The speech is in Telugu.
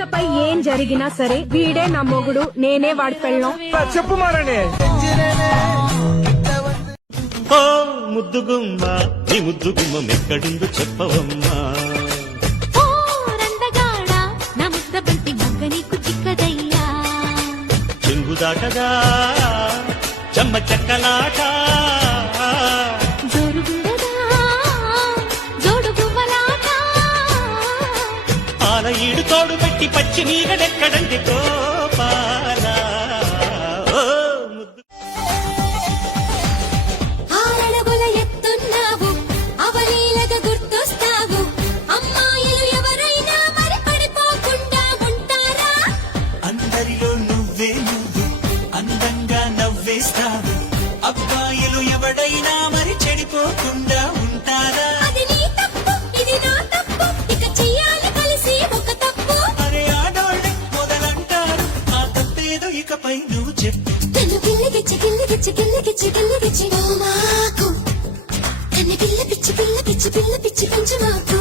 ఇకపై ఏం జరిగినా సరే వీడే నా మొగుడు, నేనే వాడి పెళ్ళం. చెప్పు మారని. ఓ ముద్దుగుమ్మ, నీ ముద్దుగుమ్మ ఎక్కడుందో చెప్పవమ్మా. ఓ రందగాడ, నా ముద్ద బంతి మొగ్గ నీకు చిక్కదయ్యా. చెంగు దాటగా చెమ్మ చెక్కలాట, జోరుగుండదా జోడు గువ్వలాట. పాల ఈడు తోడు పెట్టి పచ్చి నీగడెక్కడంటే గోపాల. ఓ ముద్దు ఆరడుగుల ఎత్తున్నావు, అవలీలగా గుర్తొస్తావు. అమ్మాయిలు ఎవరైనా మరి పడిపోకుండా ఉంటారా? అందరిలో నువ్వే నువ్వు అందంగా నవ్వేస్తావు. అబ్బాయిలు ఎవడైనా మరి చెడిపోకుండా ఉంటారా? అది నీ తప్పు, ఇది నా తప్పు, ఇక చెయ్యాలి కలిసి ఒక తప్పు. అరే ఆడోళ్ళే మొదలంటారు, ఆ తప్పేదో ఇకపై నువ్వు చెప్పు. నన్ను గిల్లిగిచ్చి గిల్లిగిచ్చి గిల్లిగిచ్చి గిల్లిగిచ్చి ఓ మాకు, కన్ను పిల్ల పిచ్చి పిల్ల పిచ్చి పిల్ల పిచ్చి పెంచు మాకు.